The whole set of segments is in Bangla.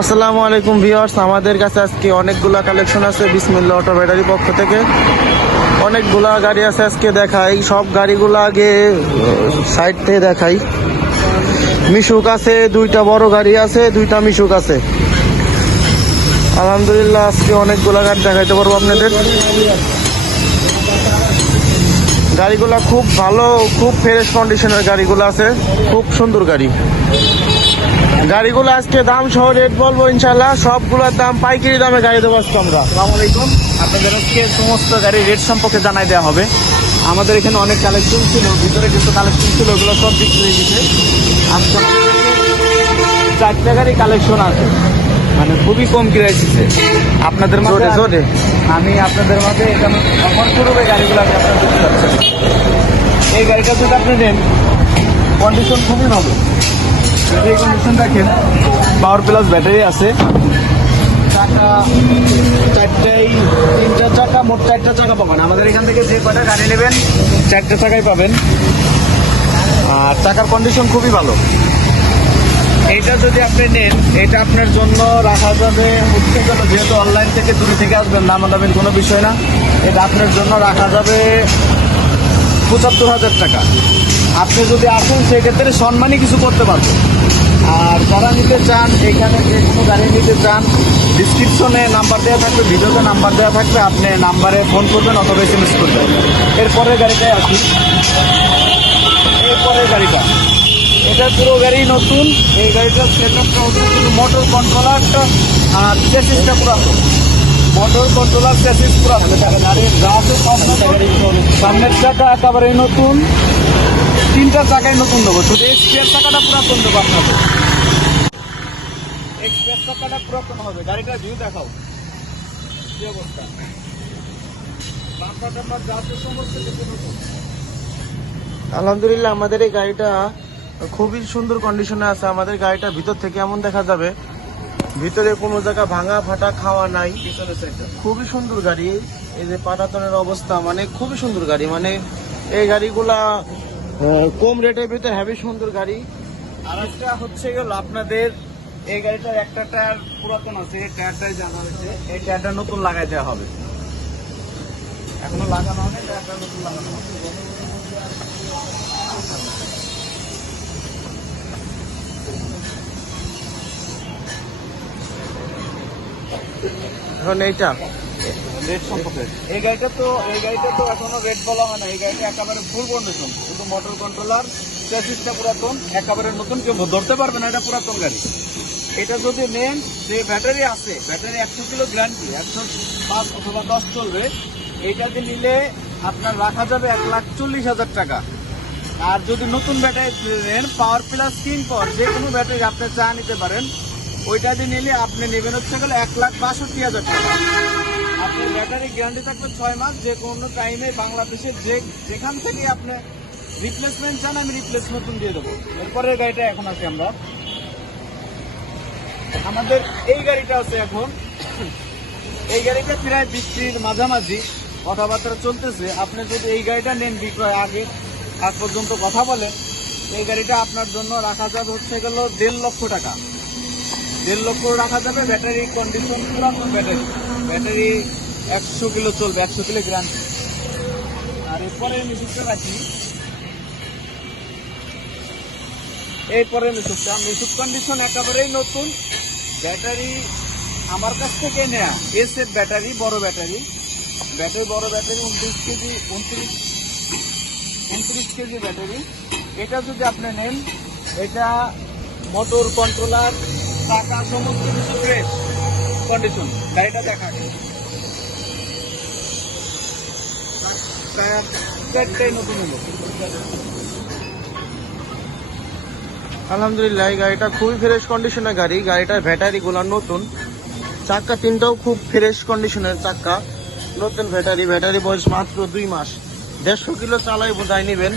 আসসালামু আলাইকুম ভিউয়ার্স, আমাদের কাছে আজকে অনেকগুলা কালেকশন আছে বিসমিল্লাহ অটো ব্যাটারি পক্ষ থেকে। অনেকগুলা গাড়ি আছে, আজকে দেখাই সব গাড়িগুলো। আগে সাইড থেকে দেখাই। মিশুক আছে, দুইটা বড় গাড়ি আছে, দুইটা মিশুক আছে। আলহামদুলিল্লাহ আজকে অনেকগুলা গাড়ি দেখাইতে পারবো আপনাদের। গাড়িগুলা খুব ভালো, খুব ফ্রেশ কন্ডিশনের গাড়িগুলো আছে, খুব সুন্দর গাড়ি। গাড়িগুলো আজকে দাম সহ রেট বলবো ইনশাল্লাহ। সবগুলোর দাম পাইকারি দামে গাড়ি দেবো আজকে আমরা। আসসালামু আলাইকুম, আপনাদের আজকে সমস্ত গাড়ির রেট সম্পর্কে জানাই দেওয়া হবে। আমাদের এখানে অনেক কালেকশন ছিল, ভিতরে কিছু কালেকশন ছিল, ওগুলো সব বিক্রি হয়ে গেছে। আজকে আমাদের কাছে 4টা গাড়ি কালেকশন আছে, মানে খুবই কম প্রাইসে আপনাদের মাঝে। আমি আপনাদের মাঝে এখানে অফার করবো এই গাড়িগুলো আমি আপনাদের দিতে চাচ্ছি। এই গাড়িটা যদি আপনি নেন, কন্ডিশন খুবই ভালো। এই কন্ডিশন দেখেন, পাওয়ার প্লাস ব্যাটারি আছে, চাকা চারটাই, 3টা চাকা, মোট 4টা চাকা পাবেন। আমাদের এখান থেকে যে কয়টা গাড়ি নেবেন 4টা চাকাই পাবেন। আর চাকার কন্ডিশন খুবই ভালো। এইটা যদি আপনি নেন, এটা আপনার জন্য রাখা যাবে হচ্ছে গেল, যেহেতু অনলাইন থেকে দূরে থেকে আসবেন, দামাদামির কোনো বিষয় না, এটা আপনার জন্য রাখা যাবে 75,000 টাকা। আপনি যদি আসেন সেক্ষেত্রে সম্মানই কিছু করতে পারবেন। আর যারা নিতে চান, এখানে যে কোনো গাড়ি নিতে চান, ডিসক্রিপশনে নাম্বার দেওয়া থাকবে, ভিডিওতে নাম্বার দেওয়া থাকবে, আপনি নাম্বারে ফোন করবেন অথবা SMS করবেন। এরপরের গাড়িটাই আসি। এরপরের গাড়িটা, এটা পুরো গাড়ি নতুন। এই গাড়িটার সেটআপটা হচ্ছে শুধু মোটর কন্ট্রোলারটা আর চেসিসটা পুরাতন। মোটর কন্ট্রোলার চেসিস পুরাতন। গাড়ির যা আছে সব নতুন। সামনের চাকা একেবারে নতুন, 3টা চাকাই নতুন দেবো, শুধু এক্সপ্রেস চাকাটা পুরাতন দেবো আপনাদের। এক্সপ্রেস চাকাটা পুরাতন হবে। গাড়িটার ভিউ দেখাও কি অবস্থা। বাম্পার টাম্পার যা আছে সমস্ত কিছু নতুন। আলহামদুলিল্লাহ আমাদের এই গাড়িটা খুবই সুন্দর কন্ডিশনে আছে। আমাদের গাড়িটা ভিতর থেকে এমন দেখা যাবে, ভিতরে কোনো জায়গা ভাঙা ফাটা খাওয়া নাই। খুবই সুন্দর গাড়ি। এই যে পাটাতনের অবস্থা, মানে খুবই সুন্দর গাড়ি। মানে এই গাড়িগুলা কম রেটের ভিতরে হেভি সুন্দর গাড়ি। আর একটা হচ্ছে গেল আপনাদের, এই গাড়িটার একটা টায়ার পুরাতন আছে, এই টায়ারটাই জানা হয়েছে, এই টায়ারটা নতুন লাগাই দেওয়া হবে। এখনো লাগানো হবে, টায়ারটা নতুন লাগানো হবে। এখন এইটা রেট সম্পর্কে এই গাড়িটা তো এখনো রেট বলা হয় না। এই গাড়িটা একেবারে ফুল কন্ডিশন, শুধু মোটর কন্ট্রোলার, চেসিসটা পুরাতন, একেবারে নতুন, কেউ ধরতে পারবে না এটা পুরাতন গাড়ি। এটা যদি নেন, যে ব্যাটারি আছে, ব্যাটারি 100 কিলো গ্যারান্টি, 105 অথবা 10 চলবে। এইটাতে নিলে আপনার রাখা যাবে 1,40,000 টাকা। আর যদি নতুন ব্যাটারি নেন, পাওয়ার প্লাস কিং পাওয়ার, যে কোনো ব্যাটারি আপনি চা নিতে পারেন, ওইটা দিয়ে নিলে আপনি নেবেন হচ্ছে গেলে 1,62,000 টাকা। আপনার ব্যাটারি গ্যারান্টি থাকবে 6 মাস। যে কোনো টাইমে বাংলাদেশের যেখান থেকে আপনি রিপ্লেসমেন্ট চান, আমি রিপ্লেস নতুন দিয়ে দেবো। এরপরের গাড়িটা এখন আছে আমাদের এই গাড়িটা আছে এখন। এই গাড়িটা প্রায় বিক্রির মাঝামাঝি, কথাবার্তা চলতেছে। আপনি যদি এই গাড়িটা নেন, বিক্রয় আগে আজ পর্যন্ত কথা বলেন, এই গাড়িটা আপনার জন্য রাখা যাবে হচ্ছে গেল 1.5 লক্ষ টাকা। 1.5 লক্ষ রাখা যাবে। ব্যাটারি কন্ডিশন পুরাতন ব্যাটারি 100 কিলো চলবে, 100 কিলো গ্যারান্টি। আর এরপরে মিশুকটা রাখি। এরপরে মিশুক কন্ডিশন একেবারেই নতুন। ব্যাটারি আমার কাছ থেকে নেয়া এসএফ ব্যাটারি, বড় ব্যাটারি 29 কেজি, 29 কেজি ব্যাটারি। এটা যদি আপনি নেন, এটা মোটর কন্ট্রোলার, চাকা সমস্ত কিছু ফ্রেশ কন্ডিশন। গাড়িটা দেখা টায়ার 4টাই নতুন হলো। আলহামদুলিল্লাহ এই গাড়িটা খুবই ফ্রেশ কন্ডিশনের গাড়ি। গাড়িটার ব্যাটারি গুলা নতুন, চাক্কা 3টাও খুব ফ্রেশ কন্ডিশনের চাক্কা, নতুন ব্যাটারি বয়স মাত্র 2 মাস। 150 কিলো চালাই বোঝাই নেবেন।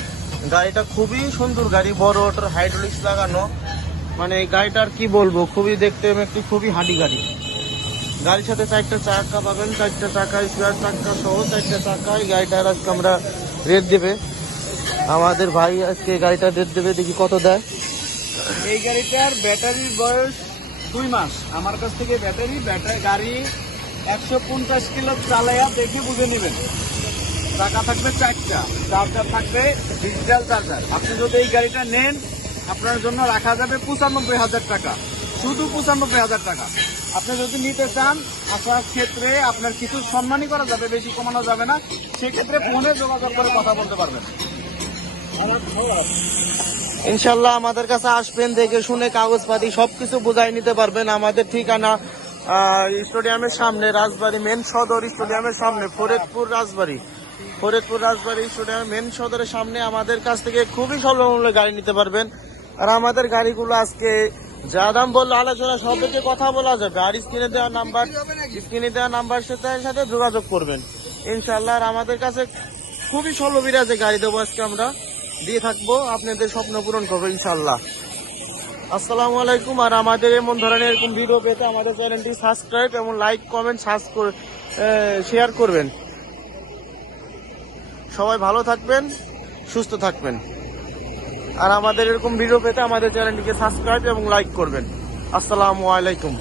গাড়িটা খুবই সুন্দর গাড়ি, বড় ওটার হাইড্রোলিক্স লাগানো। মানে এই গাড়িটার কি বলবো, খুবই দেখতে একটি খুবই হাঁটি গাড়ি। গাড়ির সাথে 4টা চাকা পাবেন, 4টা চাকা স্পেয়ার চাকা সহ 4টা চাকা। এই গাড়িটার আজকে আমরা রেট দেবে আমাদের ভাই, আজকে গাড়িটা রেট দেবে, দেখি কত দেয়। এই গাড়িটার ব্যাটারির বয়স 2 মাস আমার কাছ থেকে ব্যাটারি গাড়ি 150 কিলো চালাইয়া দেখে বুঝে নেবেন। টাকা থাকবে 4টা, চার্জার থাকবে ডিজিটাল চার্জার। আপনি যদি এই গাড়িটা নেন আপনার জন্য রাখা যাবে 95,000 টাকা, শুধু 95,000 টাকা। আপনি যদি নিতে চান আপনার ক্ষেত্রে আপনার কিছু সম্মানই করা যাবে, বেশি কমানো যাবে না। সেক্ষেত্রে ফোনে যোগাযোগ করে কথা বলতে পারবেন। ইনশাল্লাহ আমাদের কাছে আসবেন, দেখে শুনে কাগজপাতি সবকিছু বুঝাই নিতে পারবেন। আমাদের ঠিকানা স্টেডিয়ামের সামনে, রাজবাড়ী মেন সদর স্টেডিয়ামের সামনে, ফরিদপুর রাজবাড়ী স্টেডিয়াম মেন সদরের সামনে। আমাদের কাছ থেকে খুবই স্বল্প মূল্যে গাড়ি নিতে পারবেন। আর আমাদের গাড়িগুলো আজকে যা দাম বললো আলোচনা সবাইকে কথা বলা যাবে। আর স্ক্রিনে দেওয়া নাম্বার সাথে যোগাযোগ করবেন ইনশাল্লাহ। আর আমাদের কাছে খুবই স্বল্প বিরাজে গাড়ি দেবো আজকে আমরা, দিয়ে থাকবো, আপনাদের স্বপ্ন পূরণ করবো ইনশাল্লাহ। আসসালামু আলাইকুম। আর আমাদের এমন ধরনের এরকম ভিডিও পেতে আমাদের চ্যানেলটি সাবস্ক্রাইব এবং লাইক কমেন্ট শেয়ার করবেন। সবাই ভালো থাকবেন, সুস্থ থাকবেন। আর আমাদের এরকম ভিডিও পেতে আমাদের চ্যানেলটিকে সাবস্ক্রাইব এবং লাইক করবেন। আসসালামু আলাইকুম।